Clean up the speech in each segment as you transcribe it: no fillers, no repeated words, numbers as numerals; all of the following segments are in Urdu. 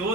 2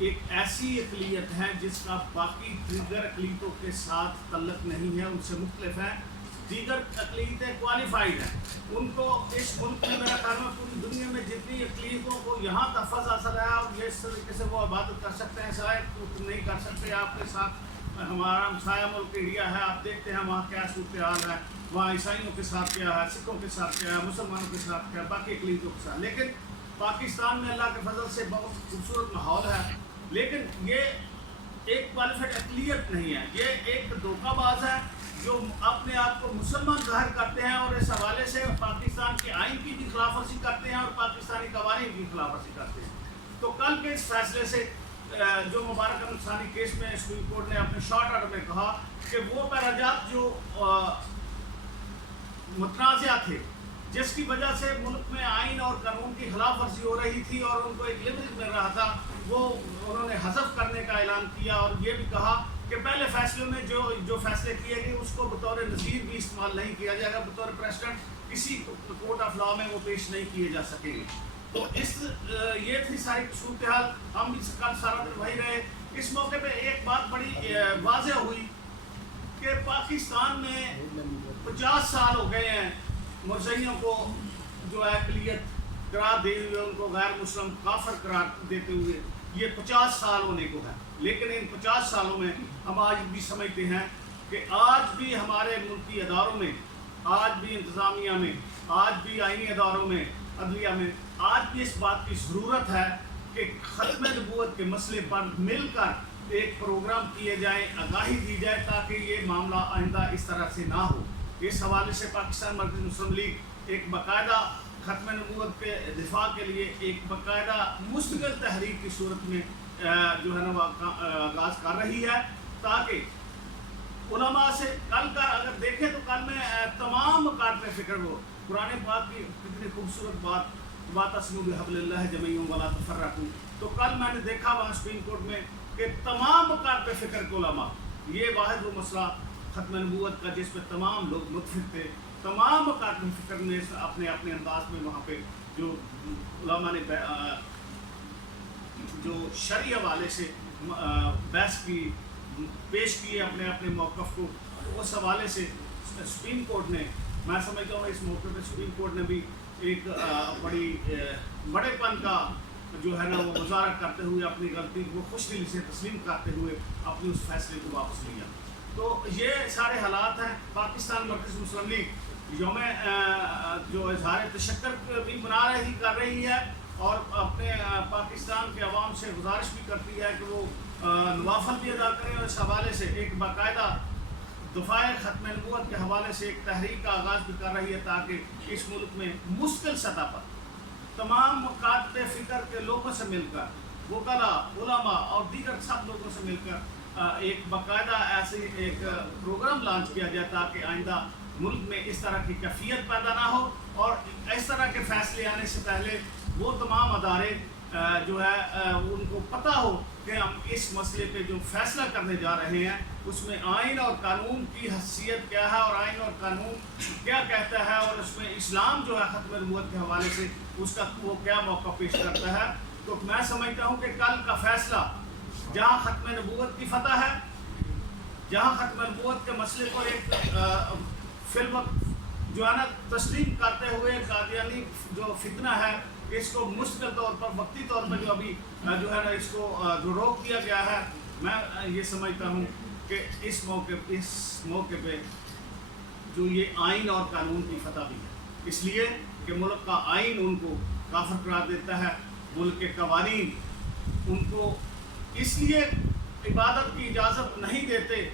ایک ایسی اقلیت ہے جس کا باقی دیگر اقلیتوں کے ساتھ تعلق نہیں ہے، ان سے مختلف ہے. دیگر اقلیتیں کوالیفائڈ ہیں، ان کو اس ملک میں میرا خیال ہے پوری دنیا میں جتنی اقلیتوں کو یہاں تحفظ حاصل ہے اور اس طریقے سے وہ عبادت کر سکتے ہیں، شاید نہیں کر سکتے. آپ کے ساتھ ہمارا ہمسایہ ملک انڈیا ہے، آپ دیکھتے ہیں وہاں کیا صورتحال ہے، وہاں عیسائیوں کے ساتھ کیا ہے، سکھوں کے ساتھ کیا ہے، مسلمانوں کے ساتھ کیا ہے، باقی اقلیتوں کے ساتھ. لیکن پاکستان میں اللہ کے فضل سے بہت خوبصورت ماحول ہے، لیکن یہ ایک کوالیفائڈ اقلیت نہیں ہے، یہ ایک دھوکہ باز ہے جو اپنے آپ کو مسلمان ظاہر کرتے ہیں اور اس حوالے سے پاکستان کے آئین کی بھی خلاف ورزی کرتے ہیں اور پاکستانی قوانین کی خلاف ورزی کرتے ہیں. تو کل کے اس فیصلے سے جو مبارک احمد ثانی کیس میں سپریم کورٹ نے اپنے شارٹ آرڈر میں کہا کہ وہ پیراجات جو متنازع تھے، جس کی وجہ سے ملک میں آئین اور قانون کی خلاف ورزی ہو رہی تھی اور ان کو ایک لیوریج مل رہا تھا، وہ انہوں نے حذف کرنے کا اعلان کیا اور یہ بھی کہا کہ پہلے فیصلوں میں جو فیصلے کیے گئے اس کو بطور نظیر بھی استعمال نہیں کیا جائے گا، بطور پریسیڈنٹ کسی کورٹ آف لا میں وہ پیش نہیں کیے جا سکیں گے. تو یہ تھی ساری صورتحال. ہم بھی کل سارا دن وہی رہے. اس موقع پہ ایک بات بڑی واضح ہوئی کہ پاکستان میں 50 سال ہو گئے ہیں مرزائیوں کو جو ہے اقلیت قرار دے ہوئے، ان کو غیر مسلم کافر قرار دیتے ہوئے یہ 50 سال ہونے کو ہے. لیکن ان 50 سالوں میں ہم آج بھی سمجھتے ہیں کہ آج بھی ہمارے ملکی اداروں میں، آج بھی انتظامیہ میں، آج بھی آئینی اداروں میں، عدلیہ میں آج بھی اس بات کی ضرورت ہے کہ ختم نبوت کے مسئلے پر مل کر ایک پروگرام کیے جائیں، آگاہی دی جائے تاکہ یہ معاملہ آئندہ اس طرح سے نہ ہو. اس حوالے سے پاکستان مرکزی مسلم لیگ ایک باقاعدہ ختم نبوت کے دفاع کے لیے ایک باقاعدہ مستقل تحریک کی صورت میں جو ہے نا وہ آغاز کر رہی ہے، تاکہ علماء سے کل کا اگر دیکھیں تو کل میں تمام مکاتب فکر کو قرآن پاک کی کتنی خوبصورت بات وَاعْتَصِمُوا بِحَبْلِ اللَّهِ جَمِيعًا وَلَا تَفَرَّقُوا. تو کل میں نے دیکھا وہاں سپریم کورٹ میں کہ تمام مکاتب فکر کے علماء، یہ واحد وہ مسئلہ ختم نبوت کا جس پہ تمام لوگ متفق تھے، تمام مکاتب فکر نے اپنے اپنے انداز میں وہاں پہ جو علماء نے جو شرعی حوالے سے بحث کی، پیش کیے اپنے اپنے موقف کو، اس حوالے سے سپریم کورٹ نے، میں سمجھتا ہوں اس موقع پہ سپریم کورٹ نے بھی ایک بڑی بڑے پن کا جو ہے نا وہ مظاہرہ کرتے ہوئے اپنی غلطی کو خوش دلی سے تسلیم کرتے ہوئے اپنی اس فیصلے کو واپس لیا. تو یہ سارے حالات ہیں. پاکستان مرکزی مسلم لیگ یوم جو اظہار تشکر بھی کر رہی ہے اور اپنے پاکستان کے عوام سے گزارش بھی کرتی ہے کہ وہ نوافل بھی ادا کریں اور اس حوالے سے ایک باقاعدہ دفاع ختم نبوت کے حوالے سے ایک تحریک کا آغاز بھی کر رہی ہے تاکہ اس ملک میں مستقل سطح پر تمام مکاتب فکر کے لوگوں سے مل کر وکلاء، علماء اور دیگر سب لوگوں سے مل کر ایک باقاعدہ ایسے ایک پروگرام لانچ کیا جائے تاکہ آئندہ ملک میں اس طرح کی کیفیت پیدا نہ ہو اور اس طرح کے فیصلے آنے سے پہلے وہ تمام ادارے جو ہے ان کو پتہ ہو کہ ہم اس مسئلے پہ جو فیصلہ کرنے جا رہے ہیں اس میں آئین اور قانون کی حیثیت کیا ہے اور آئین اور قانون کیا کہتا ہے اور اس میں اسلام جو ہے ختم نبوت کے حوالے سے اس کا وہ کیا موقع پیش کرتا ہے. تو میں سمجھتا ہوں کہ کل کا فیصلہ جہاں ختم نبوت کی فتح ہے، جہاں ختم نبوت کے مسئلے کو ایک فی الوقت جو ہے نا تسلیم کرتے ہوئے قادیانی جو فتنہ ہے اس کو مستقل طور پر وقتی طور پر جو ابھی جو ہے نا اس کو جو روک دیا گیا ہے، میں یہ سمجھتا ہوں کہ اس موقع پہ جو یہ آئین اور قانون کی فتح بھی ہے، اس لیے کہ ملک کا آئین ان کو کافر قرار دیتا ہے، ملک کے قوانین ان کو اس لیے عبادت کی اجازت نہیں دیتے،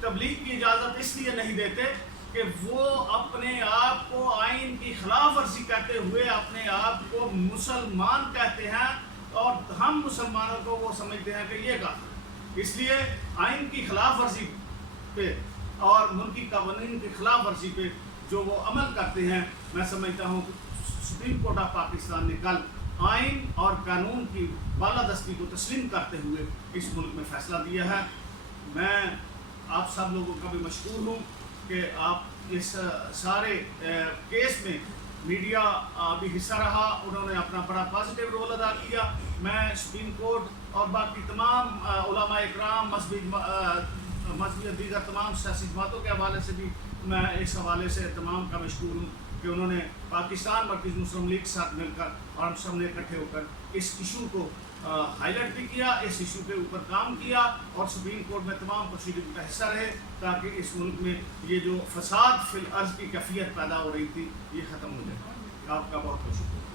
تبلیغ کی اجازت اس لیے نہیں دیتے کہ وہ اپنے آپ کو آئین کی خلاف ورزی کہتے ہوئے اپنے آپ کو مسلمان کہتے ہیں اور ہم مسلمانوں کو وہ سمجھتے ہیں کہ یہ کافر. اس لیے آئین کی خلاف ورزی پہ اور ملکی قوانین کی خلاف ورزی پہ جو وہ عمل کرتے ہیں، میں سمجھتا ہوں کہ سپریم کورٹ آف پاکستان نے کل آئین اور قانون کی بالادستی کو تسلیم کرتے ہوئے اس ملک میں فیصلہ دیا ہے. میں آپ سب لوگوں کا بھی مشکور ہوں کہ آپ اس سارے کیس میں میڈیا بھی حصہ رہا، انہوں نے اپنا بڑا پازیٹیو رول ادا کیا. میں سپریم کورٹ اور باقی تمام علماء اکرام مذہبی دیگر تمام سیاسی جماعتوں کے حوالے سے بھی میں اس حوالے سے تمام کا مشکور ہوں کہ انہوں نے پاکستان مرکزی مسلم لیگ کے ساتھ مل کر اور ہم سب نے اکٹھے ہو کر اس ایشو کو ہائی لائٹ بھی کیا، اس ایشو کے اوپر کام کیا اور سپریم کورٹ میں تمام پروسیڈنگ کا حصہ رہے تاکہ اس ملک میں یہ جو فساد فی الارض کی کیفیت پیدا ہو رہی تھی یہ ختم ہو جائے۔ آپ کا بہت بہت شکریہ۔